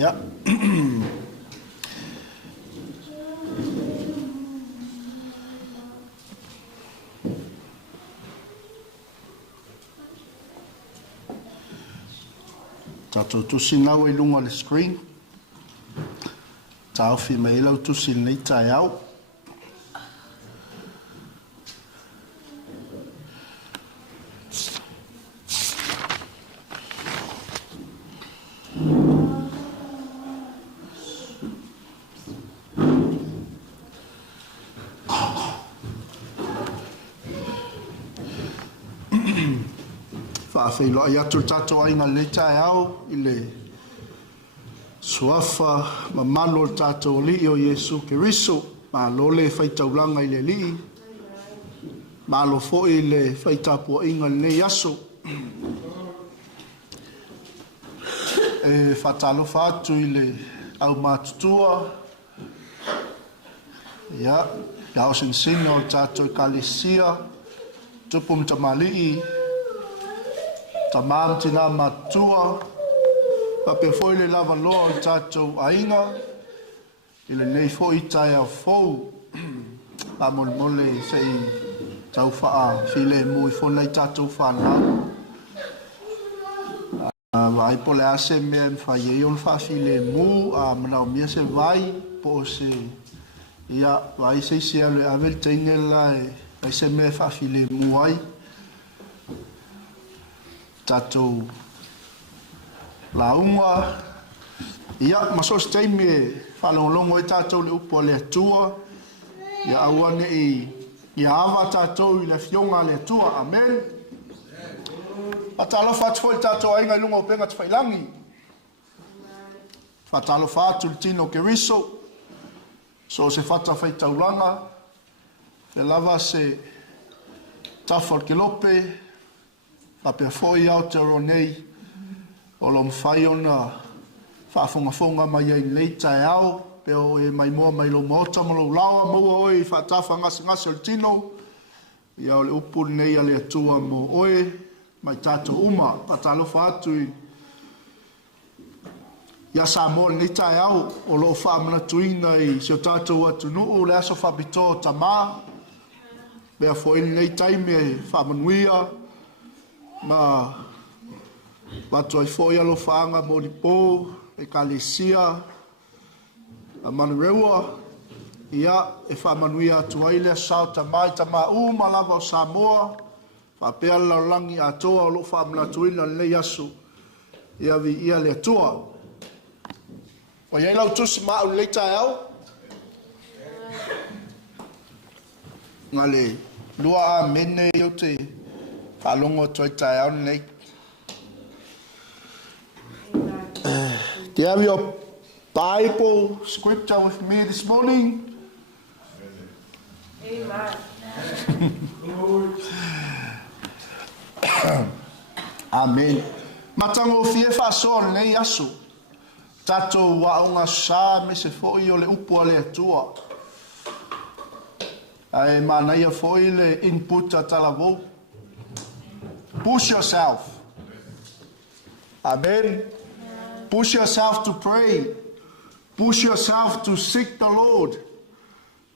Yeah. Tātou tusi nau I lunga le screen. Tāu whi mai lau tusi nei tai au. Whaafeilo ai atu tātou ainga le tai au I le suafa ma malo le tātou li o Yesu Keriso ma lo le whaitaulanga I le li ma lo foi le whaitapua inga le yaso e whatalo whatu I le au mātutua ia au sinsina o tātou kalesia tupum tamali'i Tamam tina matua, pape foi le lava loa o tātou ainga, I le nei foi tai au fou, a mole sei tau whaa, file mui fonai tātou whanau. Vai pole ase mea mwhai e on wha file mu, a manau mea se vai, po se, ia, vai se se ale avel teingela e se mea wha file mu ai. Tātou launga ia masos teime whalongolongo e tātou le upo le atua ia awane I awa tātou I le fionga le atua amen Patalo whatu foi tātou ainga I lunga o penga te whailangi Patalo whatu le tino Keriso so se whata whaitaulanga te lava se tafol ke lope Pa pe foi au te ronei o lo mwhai ona whaafonga mai ai nei tai au pe o e mai moa mai lo mota mo lo lawa moa oe I whaatafa ngasi o tino I au le upu nei a le atua mo oe mai tato uma patalo whaatu Ia sa mo nei tai au o lo whaamana tuina I seo tato atu nuu le aso whabito tama Bea foi nei taime whaamanuia ma watu ai foi alo whaanga mo di pō e kalesia a manureua ia e whaamanuia atu ai lea sao tamai tama malava o Samoa whapea laulangi atoa o lo whaamana tuina le yasu ia vi ia le atua o iei lau tusi maa le tai au ngale lua a mene eu te Palongo toi tai au nei. Do you have your Bible scripture with me this morning? Amen. Amen. Matango fie whaso nei asu. Tato waunga sa me se foi o le upo le atua. Ai manaya foi le input a talavou. Push yourself. Amen. Push yourself to pray. Push yourself to seek the Lord.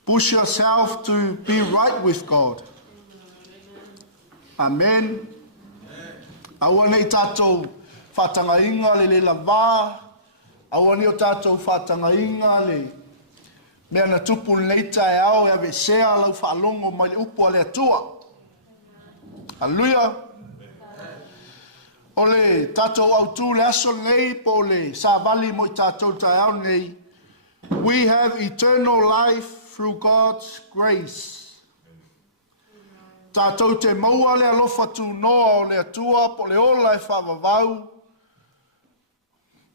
Push yourself to be right with God. Amen. Awane I tātou whatangainga le lava. Awane o tātou whatangainga le mea na tupu nei tai au e ave sea lau whaalongo mai le upo le atua. Hallelujah. Ole tātou au tū le aso nei po le sāwali mo I tātou tai au nei. We have eternal life through God's grace. Tātou te maua le alofa tū noa o le atua po le ola e whawawau.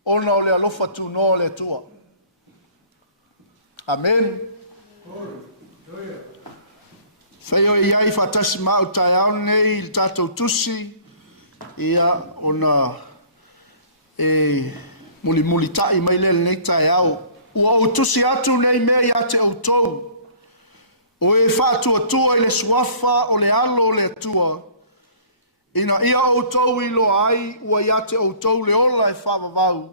Ona o le alofa tū noa o le atua. Amen. Whaio e iai whatasi mau tai au nei I tātou tusi. Ia ona muli tai mai le nei tai au. Ua o tusi atu nei mea ia te autou. O e whātua atua I le suafa o le alo o le atua. Ina ia autou I lo ai ua ia te autou le ola e whawawau.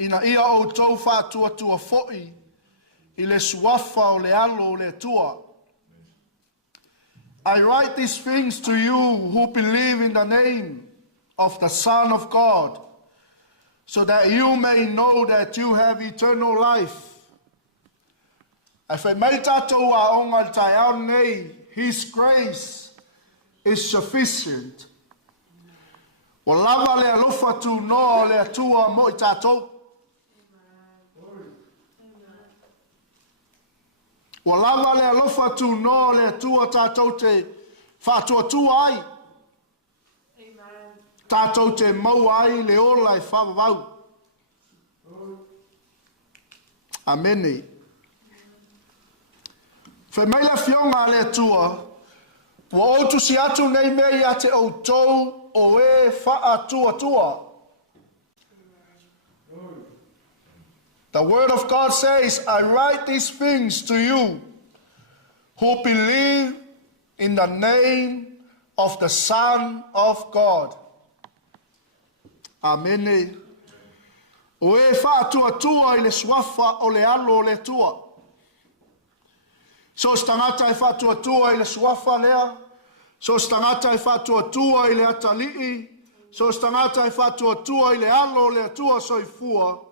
ina ia o tau whātua tua fo'i i le suafa o le alo o le tua. I write these things to you who believe in the name of the Son of God, so that you may know that you have eternal life. Ai whai mai tātou a onga tai au nei, His grace is sufficient. O lava le alofa tu no le atua mo i tātou. O lava le alofa tu no le atua tātou te whātua tua ai. Tātou te mau ai le ola e whawawau. Amene. Whai mai la fionga le atua, wa outu si atu nei mei a te outou o e wha tua tua. The word of God says, I write these things to you who believe in the name of the Son of God. Amen. O e wha tua tua i le swafa o le alo o le tua. So stangata e wha tua tua i le swafa lea. So stangata e wha tua tua i le atalii. So stangata e wha tua tua i le alo o le tua soifua.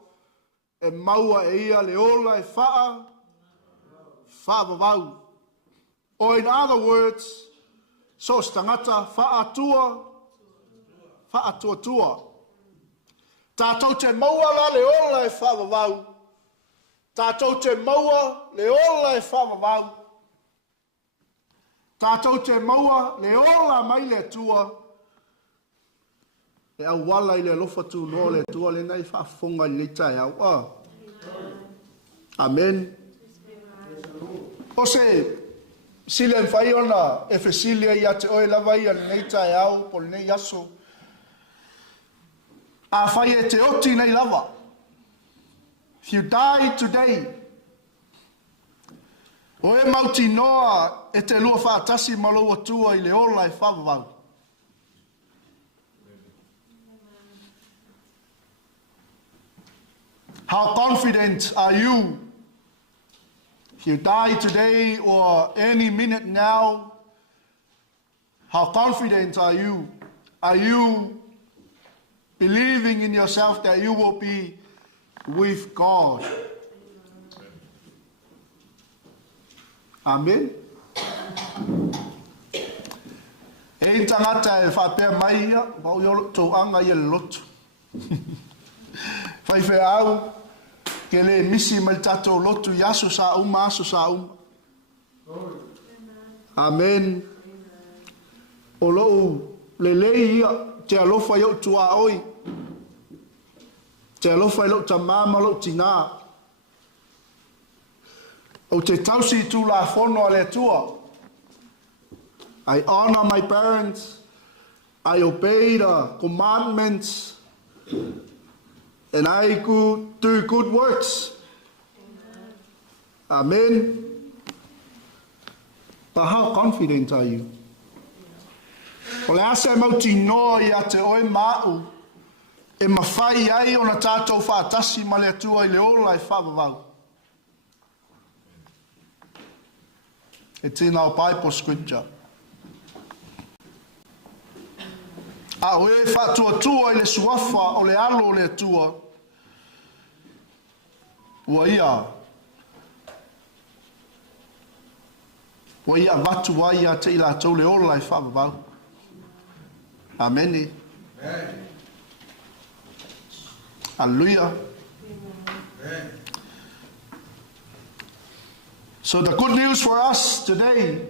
E maua e ia le ola e wha vavau. Or in other words, so stangata wha tua tua. Tātou te maua la le ola e wha vavau. Tātou te maua le ola e wha vavau. Tātou te maua le ola mai le tua. E au wala i le lofa tu no le tua le nei whaafonga i le tai au. Amen. O se, sile mwhai ona e whesilia i ate oe lava i le nei tai au po le nei aso. A whai e te oti nei lava. If you die today, o e mauti noa e te lua whaatasi malo atua i le ola e whavavau. How confident are you? If you die today or any minute now, how confident are you? Are you believing in yourself that you will be with God? Amen. E tangata e whapea mai ia, wau iolo tō anga i le lotu. Whai whai au, ke le misi mai tātou lotu i aso sa uma, aso sa uma. Amen. O loo le lei ia, te alofa i o tua oi. Te alofa i lo ta mama lo tina. O te tausi tu la fono ale tua. I honor my parents. I obey the commandments. And I could do good works. Amen. But how confident are you? O le asa e mauti noa i a te oe mau. E mawhai ai o na tātou whaatasi ma le atua i le ola e whavavau. It's in our Bible scripture. A oe whatua tua i le suafa o le alo o le atua. Ua ia. Ua ia watu ai a te ila tau le ola e whavavau. Amen. Amen. Hallelujah. Amen. So the good news for us today,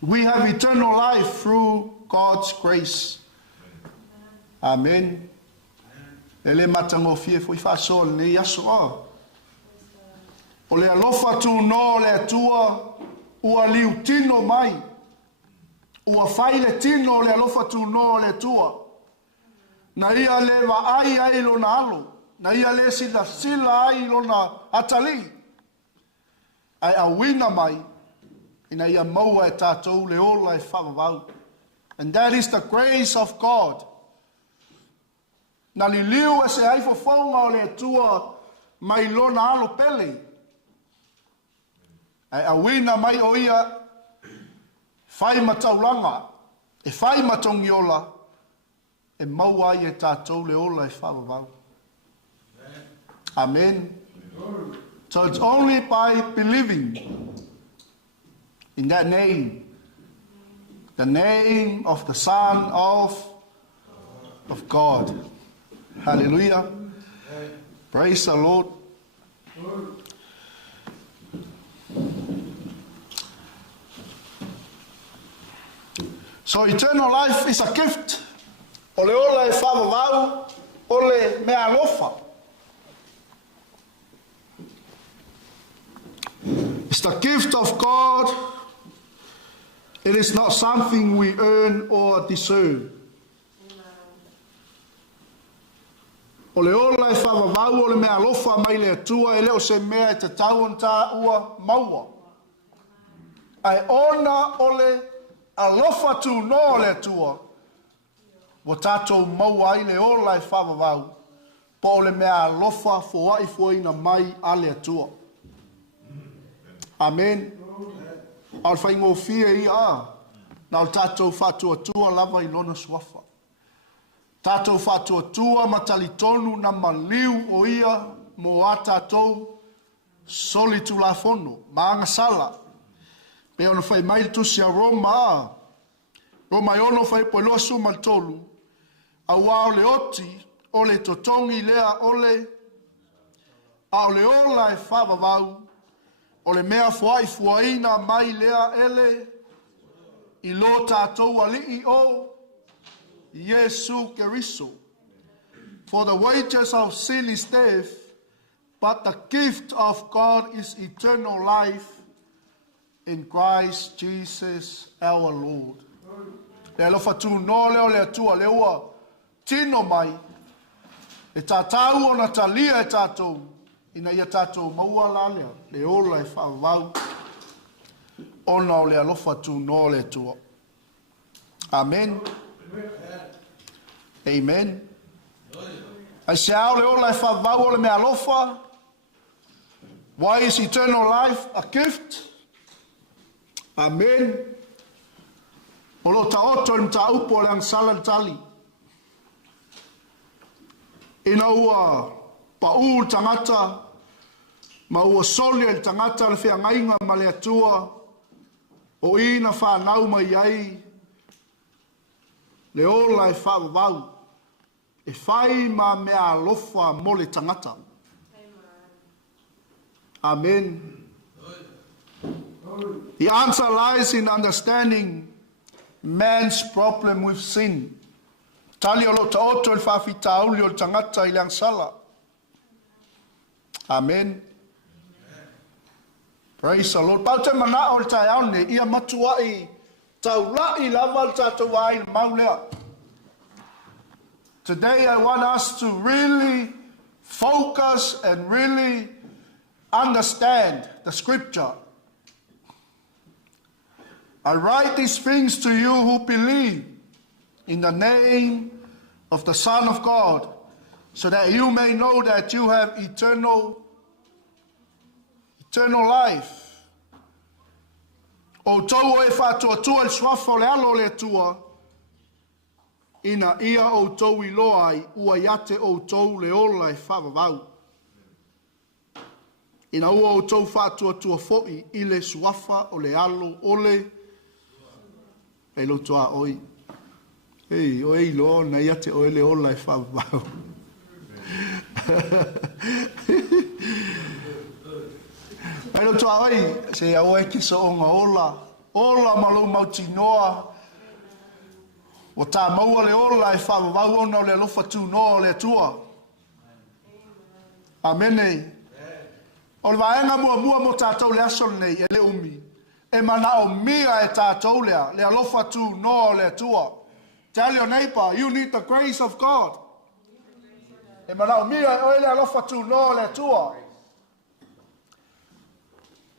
we have eternal life through God's grace. Amen. Ele matango fie foi fasol ni yaso. O le alofa tu no le atua ua liu tino mai. Ua fai le tino le alofa tu no le tua. Na ia le wa ai lo na alo. Na ia le sila ai lo na atali. Ai a wina mai. Ina ia maua e tātou le ola e whavavau. And that is the grace of God. Na li liu e se ai fofonga o le tua mai lona alo pele. Ai awina mai o ia fai mataulanga, e fai matongi ola, e maua i e tātou le ola e whawawau. Amen. So it's only by believing in that name, the name of the Son of God. Hallelujah. Praise the Lord. So eternal life is a gift. Ole ola e whawawau, ole mea alofa. It's the gift of God. It is not something we earn or deserve. Ole ola e whawawau, ole mea alofa mai le atua, e leo se mea e te tauanta ua maua. Ai ona ole alofa tu no le atua, wa tātou maua ai le ola e whawawau, po ole mea alofa fōai fōina mai a le atua. Amen. Al whai ngō fia I a, na o tātou whātua tua lava I lona swafa. Tātou whātua tua matali tonu na maliu o ia mo a tātou soli tu la fono, maanga sala. Pe ona whai mai tusi a Roma a. Roma I ono whai po loa su maltolu. A wao le oti, o le totongi lea ole. A o le ola e whawawau. O le mea fuai fuaina mai lea ele. I lo tātou alii o. Yesu Keriso. For the wages of sin is death, but the gift of God is eternal life in Christ Jesus our Lord. Le alofa tu no leo le atua leua tino mai. E tātau o na talia e tātou. Ina ia tātou maua lalea. Le ola e whawau. Ona o le alofa tu no le atua. Amen. Amen. Ai se au le ola e whawau o le me alofa. Why is eternal life a gift? Amen. O lo ta oto im ta upo le angsala tali. Ina ua paul tangata, ma ua soli el tangata le fea ngainga ma le atua, o ina whanau mai ai, le ola e whawawau, e whai ma mea alofa mo le tangata. Amen. The answer lies in understanding man's problem with sin. Tali o lo ta oto il whawhita auli o tangata I le angsala. Amen. Praise the Lord. Pau te mana o le tai aune, ia matua I tau lai lava le tātou ai le maulea. Today I want us to really focus and really understand the scripture. I write these things to you who believe in the name of the Son of God, so that you may know that you have eternal life. O tau e whātua tua il swafo le alo le tua, ina ia o tau I loa I ua iate o tau le ola e whawawau. Ina ua o tau whātua tua fo'i I le swafa o le alo ole e lo toa oi. Ei, o ei lo na iate o ele ola e whawawau. Ai lo toa oi, se au e ki so onga ola. Ola malo mauti noa. O tā maua le ola e whawawau ona o le alofa tu noa o le tua. Amene. O le vaenga mua mo tātou le asol nei e le umi. E mana o mia e tātou lea, le alofa tu noa o le tua. Tell your neighbor, you need the grace of God. E mana o mia o ele alofa tu noa o le tua.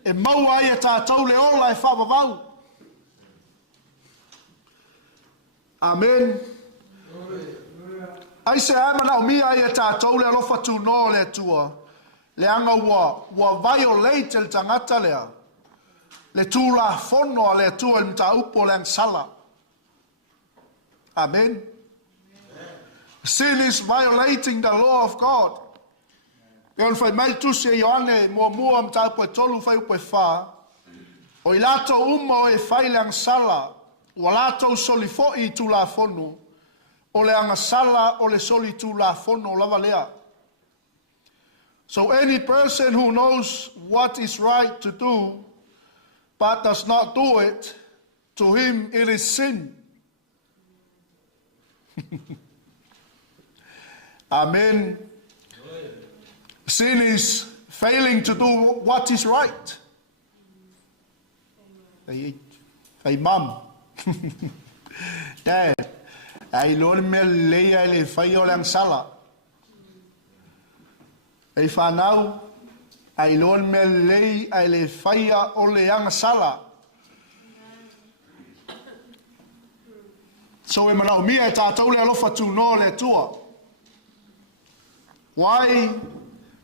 E maua ai e tātou le ola e whawawau. Amen. Ai se ai mana o mia ai e tātou le alofa tu noa o le tua. le anga ua violate le tangata lea. Le tūla fono a le atua le mta upo le ang sala. Amen. Sin is violating the law of God. Yon fai mai tusi e Ioane mua mta upo e tolu fai upo e wha. O i lato uma o e fai le ang sala. Ua lato soli fo i tūla fono. O le anga sala o le soli tūla fono lava lea. So any person who knows what is right to do but does not do it, to him it is sin. Amen. Sin is failing to do what is right. Hey, mom. Dad, I learn me leia le fai o lang sala. Hey, whanau, ai learn me lei ai le faia o le anga sala. So e manau mia e tātou le alofa tu no le tua. Why?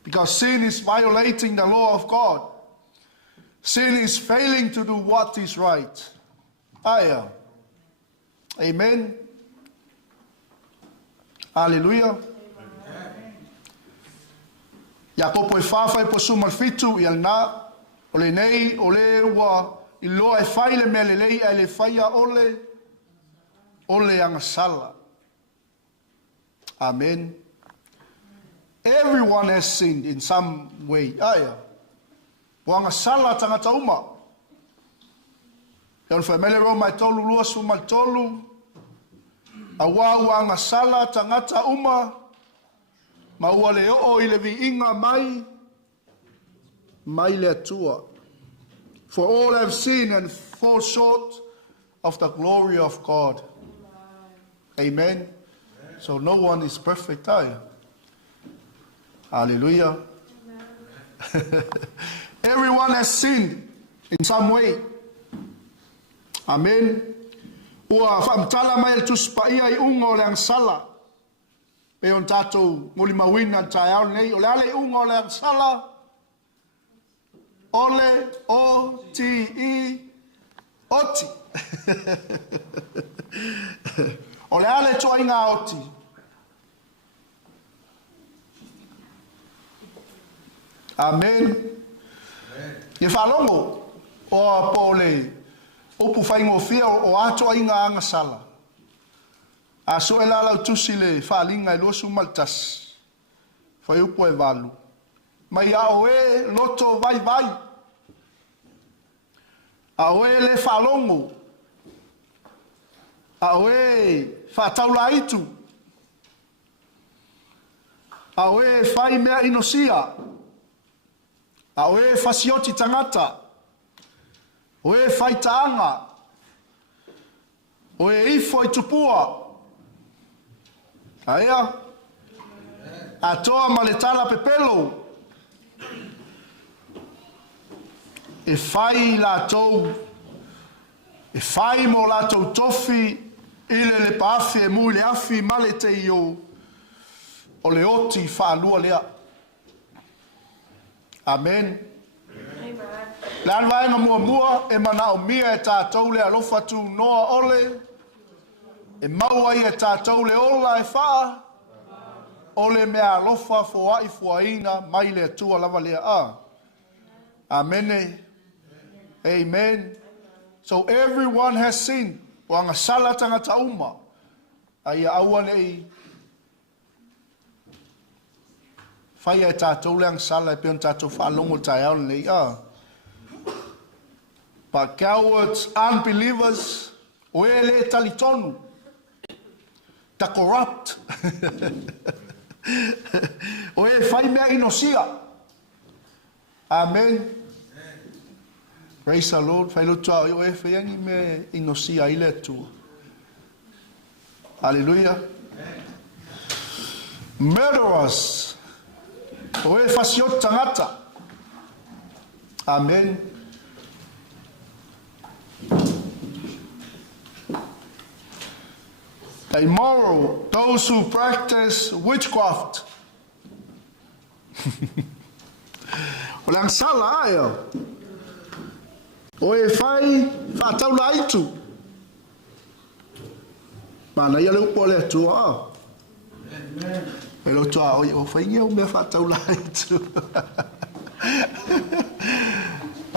Because sin is violating the law of God. Sin is failing to do what is right. Aya. Amen. Hallelujah. Ia kopo e whawhai po sumalfitu i alna. O le nei, o le ua i loa e whaile mea le lei e le whaia ole anga sala. Amen. Everyone has sinned in some way. Aya. Wanga sala tangata uma. Yon whai mele ro mai tolu lua su mai tolu. Awa wanga sala tangata uma. Maua le o i le vi inga mai le atua. For all have sinned and fall short of the glory of God. Amen. So no one is perfect, are you? Hallelujah. Everyone has sinned in some way. Amen. Ua whamtala mai el tuspaia I unga o le ang sala. Pe on tātou ngoli mawina tai au nei. O le ale unga o le ang sala. Ole, o, ti, I, oti. O le ale toa inga oti. Amen. Ye whalongo o po le upu whaingo fia o atoa inga anga sala. A so e lalau tusi le whalinga I losu maltas. Whai upu e walu. Mai a oe loto vai. A oe le whalongo. A oe whataula itu. A oe whai mea inosia. A oe whasioti tangata. Oe whai taanga. Oe ifo I tupua. Aia. A toa maletala pepelo. E whai la tou. E whai mo la tou tofi. Ile le paafi e mui le afi malete I o le oti whaalua lea. Amen. Lan vaenga mua e mana o mia e tātou le alofa tu noa ole. E maua I e tātou le ola e wha. Ole mea alofa fua I fuaina mai le tua lava lea a. Amen. Amen. So everyone has sinned. Wanga sala tangata uma. Ai aua nei. Whai e tātou leang sala e peon tātou whaalongo tai au nei a. But cowards, unbelievers, oe le talitonu. Ta corrupt. Oe whai mea inosia. Amen. Praise the Lord. Whai lotua oe whaiangi me inosia ile tua. Hallelujah. Murderers. Oe whasiot tangata. Amen. Immoral, those who practice witchcraft. O le angsala aia. O e fai whātau la itu. Mana ia leu po le atua. E lo toa o whainga o mea whātau la itu.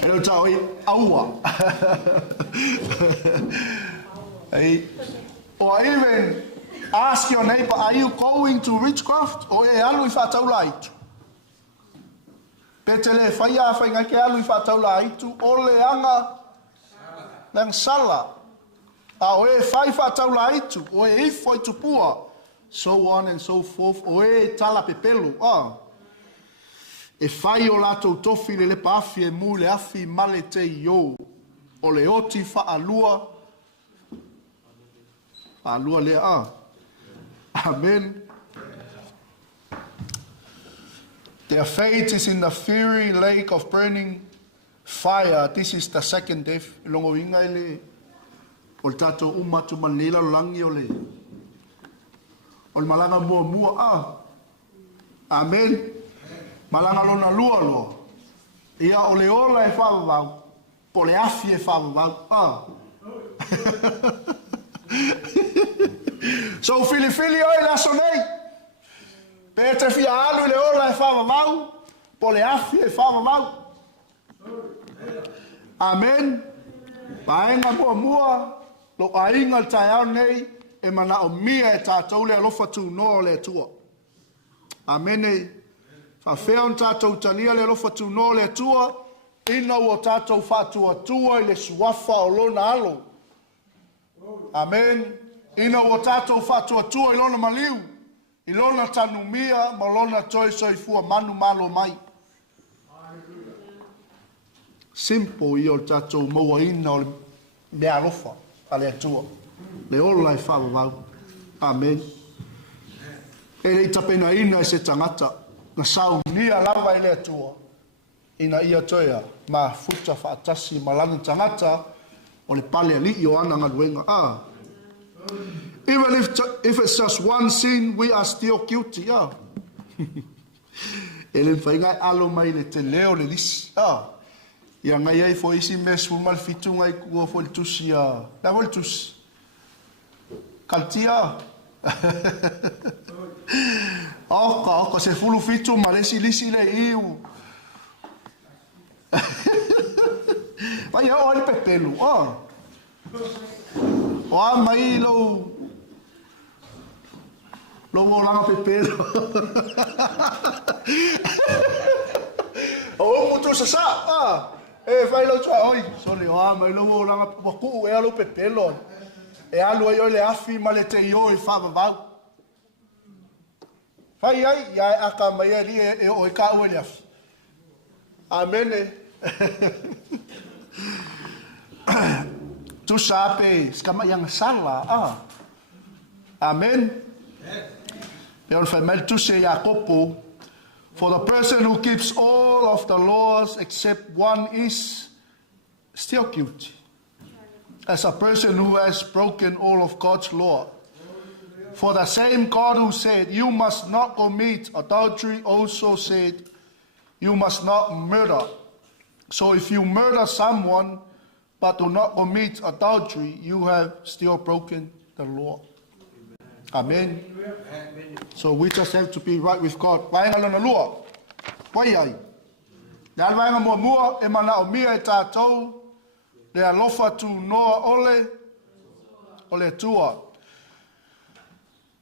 E lo toa o aua. Or even ask your neighbor, are you going to witchcraft? O e alu I whātau la itu. Petele whaia whainga ke alu I whātau la itu. O le anga nang sala. A o e whai whātau la itu. O e ifo I tupua. So on and so forth. O e tala pepelu. E whai o lato tofi le lepa afi e mu le afi male te yo. O le oti whaalua. Whaalua le a. Amen. Their fate is in the fiery lake of burning fire. This is the second death. Longo inga ele. O tato umatu manila langi ole. O malanga mua. Amen. Malanga lona lua lo. Ia o le ola e whawawau. Po le afi e whawawau. So fili oi la sonei. Pete fia alu le ola e whawawau. Po le afi e whawawau. Amen. Paenga mua. Lo ainga tai au nei. E mana o mia e tātou le alofa tu no le tua. Amen. Fa feon tātou tania le alofa tu no le tua. Ina o tātou whatua tua I le suafa o lona alo. Amen. Ina o tātou whatua tua I lona maliu. I lona tanumia ma lona toi soifua manu malo mai. Simple I o tātou maua ina o le alofa. Ale tua. Le ola I whawawau. Amen. E le tapena ina I se tangata. Na sau nia lawa I le atua. Ina ia toia. Ma futa whaatasi malani tangata. O le pale ali I o ana ngaduenga. Even if it's just one sin, we are still guilty. E le whaingai alo mai le te leo le lisi. Ia ngai ai fo isi mes fu mal fitu ngai kua fo le tusi. Na fo le tusi. Kaltia. Oka se fulu fitu ma lesi lisi le iu. Vai o le pepelu. O a mai lo langa pepelu. O mutu sa. E fai lo tua oi. Soli o a mai lo langa ku e alo pepelu. E alu ai le afi ma le te io I whawawau. Whai ai, ia e aka mai ali e o ka ue le afi. Amen. Tu sape, skama yang sala. Amen. E on whaimel tu se Jacopo. For the person who keeps all of the laws except one is still guilty. As a person who has broken all of God's law. For the same God who said, you must not commit adultery, also said, you must not murder. So if you murder someone, but do not commit adultery, you have still broken the law. Amen. So we just have to be right with God. Vaenga lona lua. Wai ai. Nā vaenga mua e mana o mia e tātou. Le alofa tu noa ole tua.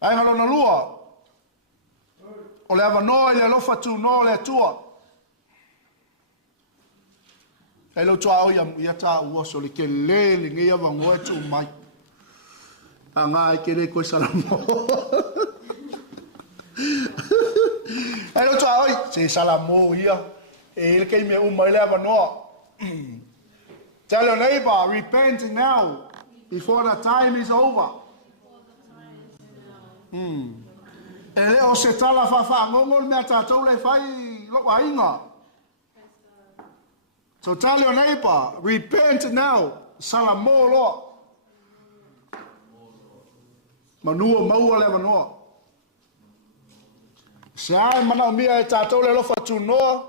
Ainga lona lua. O le ava noa I le alofa tu noa ole tua. E lo tua oia ia tā ua so le ke le ngai ava ngoe tu mai. A ngā e ke le koe salamo. E lo tua oi, se salamo ia. E le kei me uma le ava noa. Tell your neighbor, repent now, before the time is over. E leo se tala ngongol mea tātou le whai loko ainga. So tell your neighbor, repent now, salamo loa. Manua maua le manoa. Se ai mana o mia e tātou le lofa tu noa.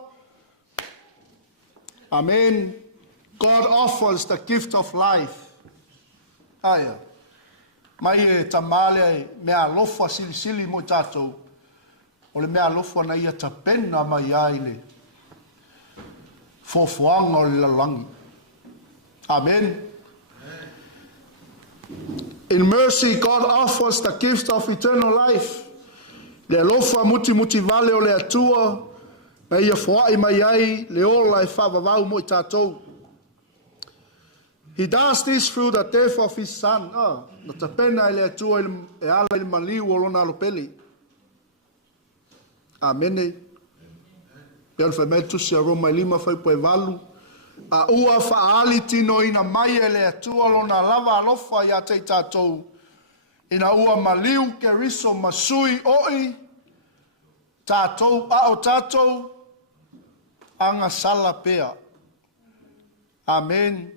Amen. God offers the gift of life. Aya. Mai e tamale mea lofa sili mo tatou. O le mea lofa na ia tapena mai aile. Fofoanga o le lalangi. Amen. In mercy, God offers the gift of eternal life. Le lofa muti vale o le atua. Na ia foai mai ai le ola e whavavau mo tatou. He does this through the death of his son. Na tapena ele atua e ala il maliu o lona alopeli. Amene. Pea le whametu si a Roma i lima whai poe valu. A ua whaali tino ina mai ele atua lona lava alofa ia te tatou. Ina ua maliu ke riso masui oi. Tatou a o tatou. Anga sala pea. Amen.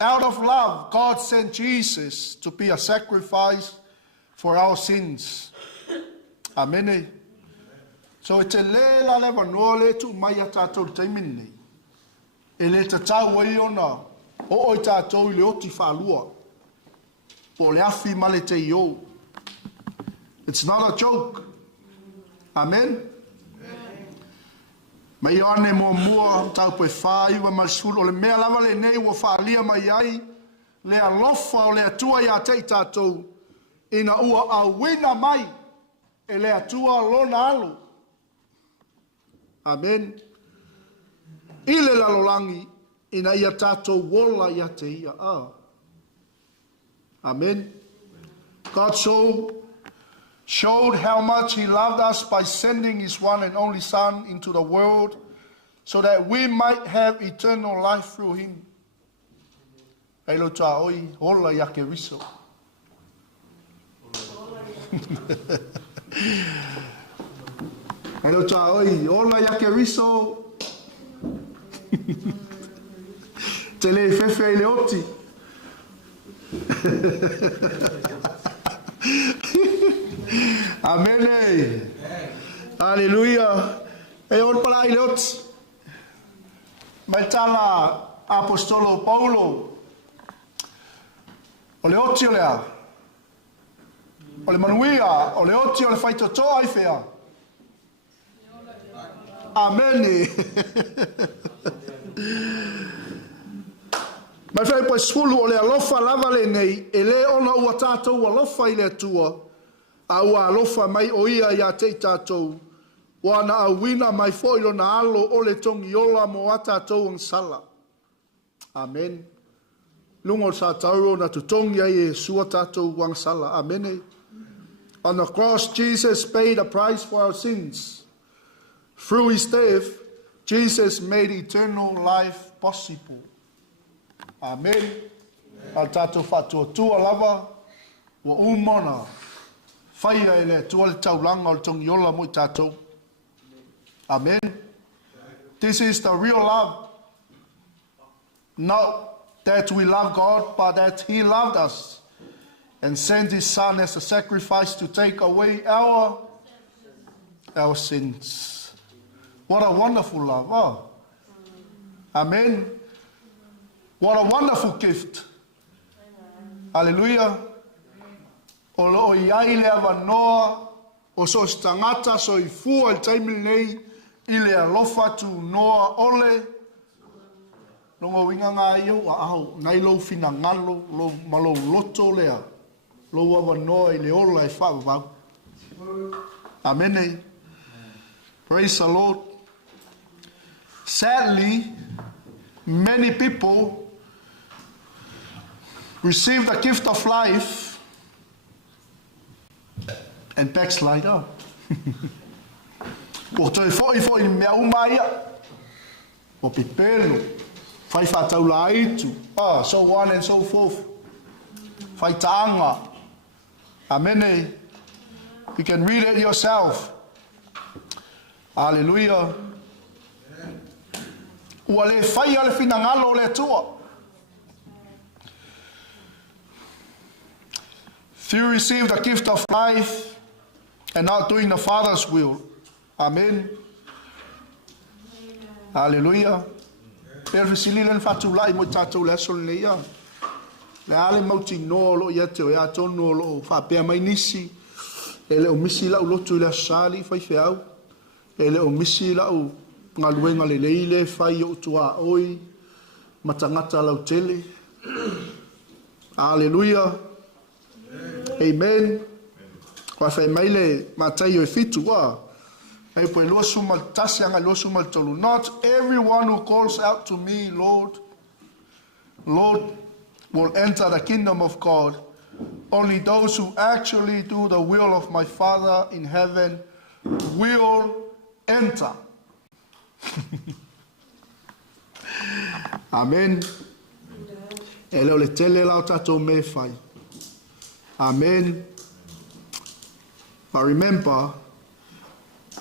Out of love, God sent Jesus to be a sacrifice for our sins. Amen. So e te le la lewa noa le tu mai a tātou te mini. E le te tau e ona o oi tātou i le oti whālua. O le afi ma le te io. It's not a joke. Amen. Mai ane mua tau poe whai wa malsulu o le mea lava le nei wa whaalia mai ai le alofa o le atua ia te tātou ina ua a wina mai e le atua lona alo. Amen. Ile lalolangi ina ia tātou wola ia te ia a. Amen. God showed how much he loved us by sending his one and only son into the world so that we might have eternal life through him. Hello ta oi hola ya ke riso. Hello ta oi hola ya ke riso. Tele fefe le oti. Amen. Hallelujah. E on pala i leot. Mai tala apostolo Paulo. O le oti o lea. O le manuia. O le oti o le whaitotoa i whea. Amen. Mai whai poe swulu o le alofa lava le nei. E le ona ua tātou alofa i le atua. A ua alofa mai o ia ia te tātou. Wana a wina mai foilo na alo o le tongi ola mo a tātou ang sala. Amen. Lungo sa tauro na tutongi ai e sua tātou wang sala. Amen. On the cross, Jesus paid a price for our sins. Through his death, Jesus made eternal life possible. Amen. Al tātou whatua tua lava, wa umona. Whaia ele tua le taulanga o le tongi ola mo i tātou. Amen. This is the real love. Not that we love God, but that he loved us and sent his son as a sacrifice to take away our sins. What a wonderful love. Oh. Amen. What a wonderful gift. Hallelujah. O lo iai le avanoa, o so stangata so i fua il taimili nei, i le alofa tu noa ole, longo winga ngā iau a aho, nai lo fina ngalo, lo malo loto lea, lo avanoa i le ola i whaavau. Amen. Praise the Lord. Sadly, many people receive the gift of life and backslide out. O toi foi mea umaia. O pipelo. Fai whatau la itu. So on and so forth. Fai taanga. Amen. You can read it yourself. Hallelujah. Ua le fai ale finangalo le tua. If you receive the gift of life and not doing the Father's will. Amen. Hallelujah. Per fisili len fatu lai mo tatou le sol le ia. Le ale mauti no lo ia te o ia tonu lo fa pe mai nisi. Ele o misi la lo tu le sali fai feau. Ele o misi la o ngaluenga le leile fai o tua oi matangata la tele. Hallelujah. Amen. Wa fai mai le matai o fitu wa. Not everyone who calls out to me, Lord, Lord, will enter the kingdom of God. Only those who actually do the will of my Father in heaven will enter. Amen. Amen. But remember,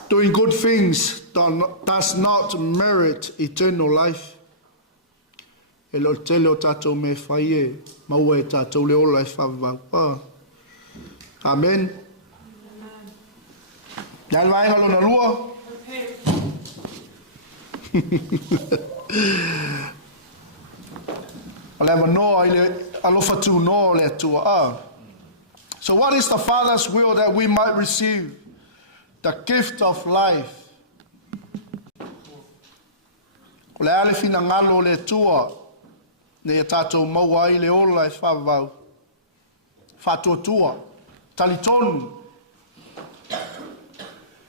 doing good things does not merit eternal life. Elo tele o tatou me whaie, maua e tatou leo lai whawau. Amen. Nyan wainga lo na lua. Alema no alofa tu no le tua. So what is the Father's will that we might receive? The gift of life. Le ale fina ngalo le tua ne e tatou maua i le ola e whawau. Whatua tua. Talitonu.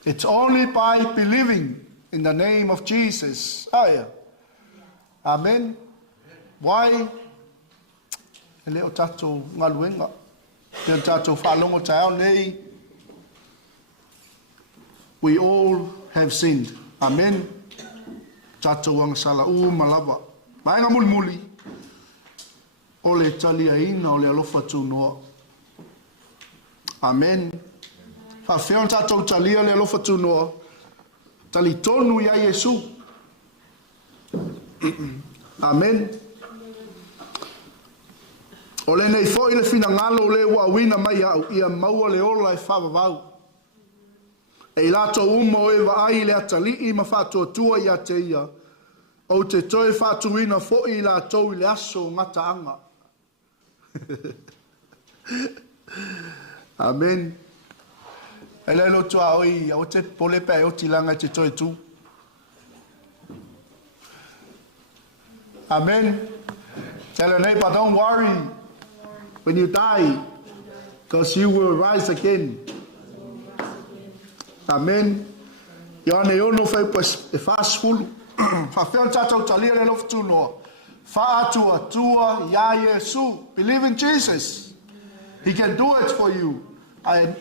It's only by believing in the name of Jesus. Aya. Amen. Why? E leo tatou ngaluenga. Leo tatou whalongo tau nei. We all have sinned. Amen. Tatou ang sala malava. Maenga muli. Ole talia ina ole alofa tunoa. Amen. Whawhion tatou talia le alofa tunoa. Tali tonu ia Yesu. Amen. Ole nei fo ile fina ngalo le wawina mai au ia maua le ola e whawavau. E lato umo e vaai le atali I ma whatua tua ia te ia. O te toi whatuina fo I lato I le aso ngata anga. Amen. E le lo tua oi, o te polepe e o tilanga te toi tu. Amen. Tell your neighbor, don't worry when you die, because you will rise again. Amen. Ione ono fai pues e fast full. Fa fion tatou talia le lof tu no. Fa atua tua ya Yesu. Believe in Jesus. He can do it for you. I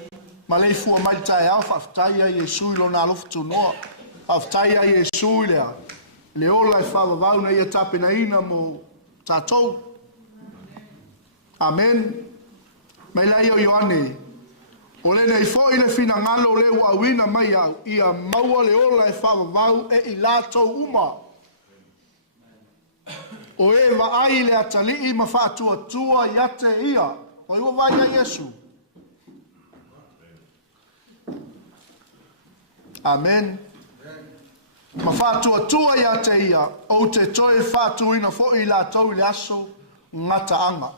malei fu mai tai au fa tai ya Yesu lo na lof tu no. Fa tai ya Yesu le. Le ola fa va una ia tape na ina mo tatou. Amen. Mai la io Ioane. Ole nei fo ile fina ngalo le wa wina mai au ia maua le ola e whawavau e I lato uma. O e wa ai le atali I ma whatua tua iate ia. O iwa vai a Yesu. Amen. Ma whatua tua iate ia. O te toe whatu ina fo I lato I le aso ngata anga.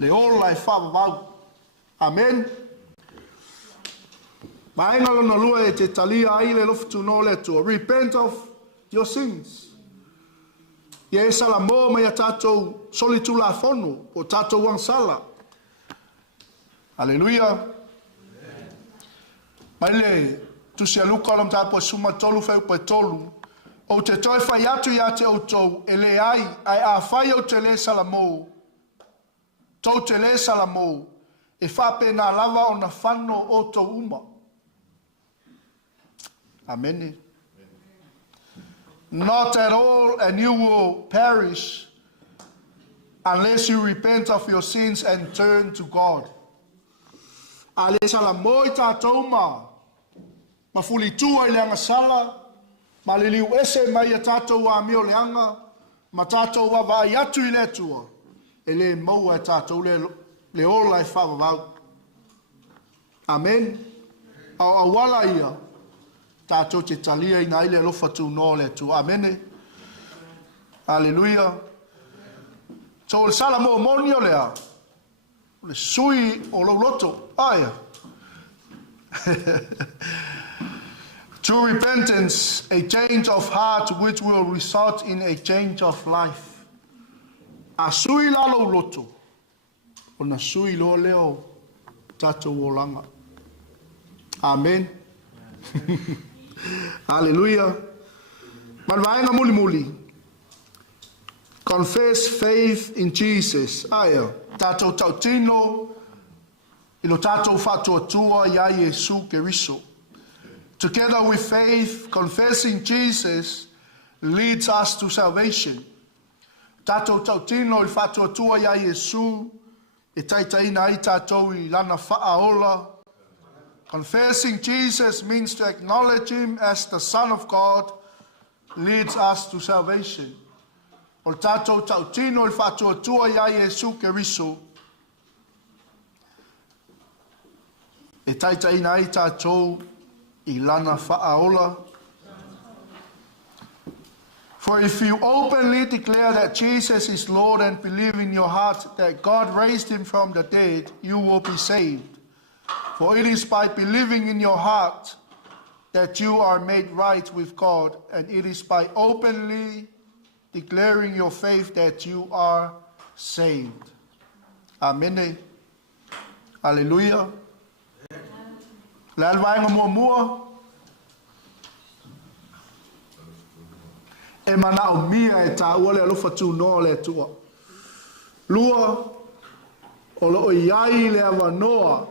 Le ola e whawavau. Amen. Maenga lona lua e te talia ai le loftu no le tua. Repent of your sins. Ia e sala mo mai a tatou solitu la fono o tatou wang sala. Hallelujah. Mai le tu se luka lom tapo suma tolu fai pa tolu. O te toi fai atu ia te o tou ele ai a fai o te le sala mo. Tau te le sala mo. E whape na lava o na whano o tou uma. Amen. Not at all, and you will perish unless you repent of your sins and turn to God. Ale sala moi tātou ma. Mafuli tua I leanga sala. Ma liliu ese mai a tātou wa mio leanga. Ma tātou wa vai atu I le tua. E le maua tātou le ola e whawavau. Amen. A wala ia. Tātou te talia I nai le lofa tu no le tu. Amen. Hallelujah. So le sala mo monio lea. Le sui o lo loto. Aya. True repentance, a change of heart which will result in a change of life. A sui la lo loto. O na sui lo leo tato wolanga. Amen. Hallelujah. Malvaenga muli muli. Confess faith in Jesus. Aya. Tato tautino. Ilo tato fatua tua ya Yesu Keriso. Together with faith, confessing Jesus leads us to salvation. Tato tautino il fatua tua ya Yesu. E taitaina i tato I lana faaola. Confessing Jesus means to acknowledge him as the Son of God leads us to salvation. O tato tautino il fatua tua ya Yesu Keriso. E taitaina i tato ilana fa'aola. For if you openly declare that Jesus is Lord and believe in your heart that God raised him from the dead, you will be saved. For it is by believing in your heart that you are made right with God, and it is by openly declaring your faith that you are saved. Amen. Hallelujah. Lad vainga mua. E mana o mia e ta ua le alofa tu no le tua. Lua o lo iai le avanoa.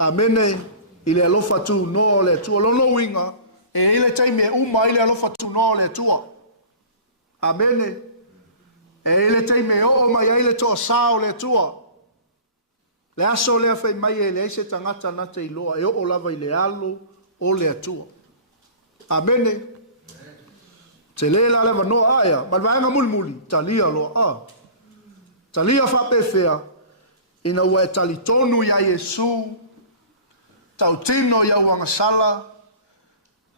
Amene I le alofa tu no le tua. Lono winga e ile taime uma I le alofa tu no le tua. Amene e ile taime o ma ia ile to sao le tua. Le aso le fai mai e le se tangata na te iloa e o lava I le alo o le atua. Amene. Te le la leva no aya, ma vaenga muli talia lo a. Talia fa pefea ina ua tali tonu ya Yesu. Tautino ya wanga sala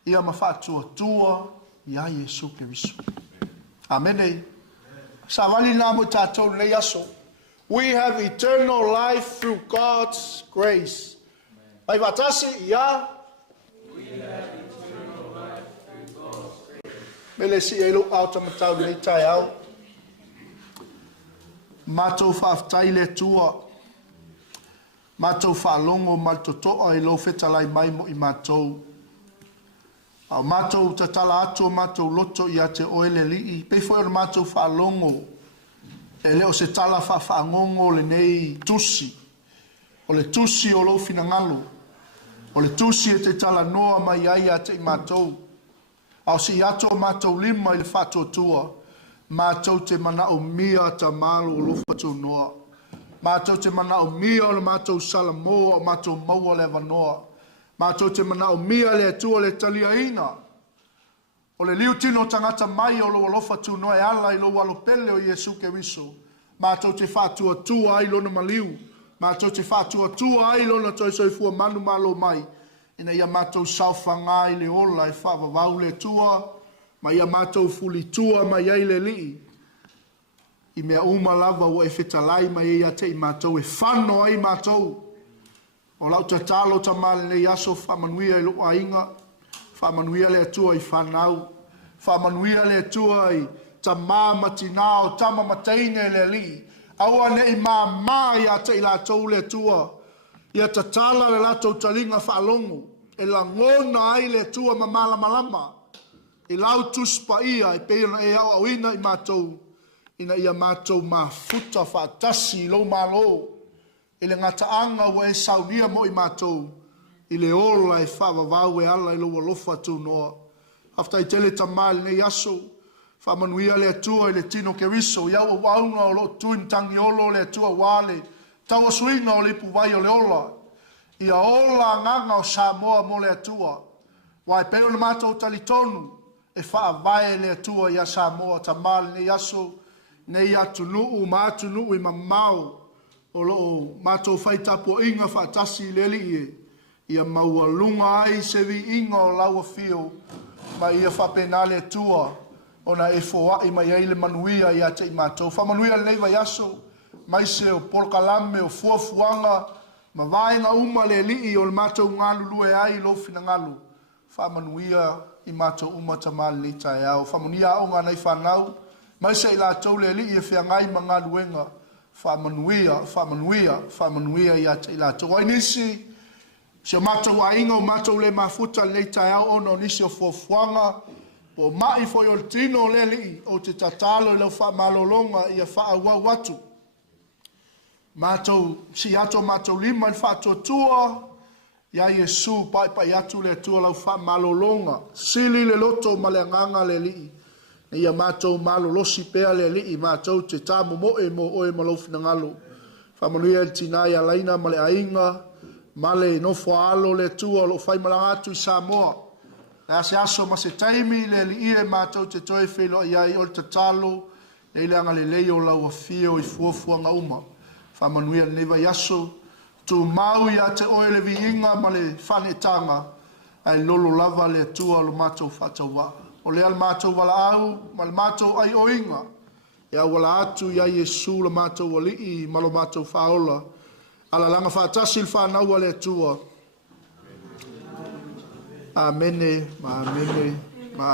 ia mafatua tua ya Yesu Keriso. Amene. Savali namo tatou le yaso. We have eternal life through God's grace. Pai vatasi ya. We have eternal life through God's grace. Mele si e lo auta matau le tai au. Matou whaaftai le tua. Matou whaalongo maltotoa e lo whetalai mai mo I matou. Au matou tatala atu matou loto I te oele lii. Pei foi o matou whaalongo. E leo se tala whaangongo le nei tusi. O le tusi o lo finangalo. O le tusi e te tala noa mai ai a te matou. Au si ato matou lima I le whato tua. Matou te mana o mia ta malo o lo whato noa. Matou te mana o mia o le matou salamoa o matou maua le vanoa. Matou te mana o mia le tua le talia ina. O le liu tino tangata mai o lo alofa tu noe ala I lo walo pele o Yesu Keriso. Matou te whatua tua ai lona maliu. Matou te whatua tua ai lona toi soifua manu malo mai. Ina ia matou sauwhanga I le ola e whaavavau le tua. Ma ia matou fuli tua mai ai le lii. I mea uma lava o e whetalai mai ia te I matou e whano ai matou. O lau te talo ta male le yaso whamanuia I lo ainga. Whamanuia le atua I whanau. Whamanuia le atua I ta māmatinao, tama mataine le li. Aua ne I mā ia te I lātou le atua. Ia ta tala le lātou talinga whaalongo. E la ngona ai le atua ma malama. I lau tuspa ia, I peina e au au ina I mātou. Ina ia mātou mā futa whaatasi lo malo. I le ngataanga wa e saunia mo I mātou. I le ola e whaavavau e ala I lo walofa tu noa. Hafta I tele tamale ne yaso. Whamanuia le atua I le tino Keriso. Iau o waunga o lo tuintangi olo le atua wale. Taua suinga o le puwai o le ola. Ia ola nganga o Samoa mo le atua. Wai pero le mātou talitonu. E whaavae le atua ia Samoa tamale ne yaso. Ne ia tunuu mātunuu I mamau. O lo mātou whaitapo inga whaatasi le li e. Ia maua lunga ai se vi inga o laua fio. Ma ia whapenale tua. ona e foa i mai ai le manuia ia te i mātou. Whamanuia le leiva yaso, mai se o polkalame o fuafuanga, ma vaenga uma le lii o le mātou ngalu lue ai lo fina ngalu. Whamanuia i mātou uma tamale le tai au. Whamanuia o ngā nei whanau, mai se i la tau le lii e whia ngai ma ngā luenga. Whamanuia ia te i la tau. Ai nisi, se o mātou a inga o mātou le mafuta le tai au ono nisi o fuafuanga, po mai foi o tino le li o te tatalo le fa malolonga ia fa wa watu mato si ato mato lima il fatto tua ia Yesu pai pai atu le tua la fa malolonga sili le loto malenganga le li ia mato malolosi pe le li mato te tamu mo e malo finangalo fa manuia tinaya laina male ainga male no foalo le tua lo fai malangatu i Samoa. Se aso ma se taimi le li ile mātou te toi whilo i ai o te talo e le anga le leo lau a fio i fuafuanga uma. Whamanuia neva i aso, tu mau i a te oe le vi inga ma le whanetanga ai lolo lava le atua lo mātou whatawa. O le al mātou wala au, ma le mātou ai o inga. E a wala atu i ai Yesu la mātou wali i ma lo mātou whaola. Ala langa whatasi il whanau le atua. Amene, amene, amene.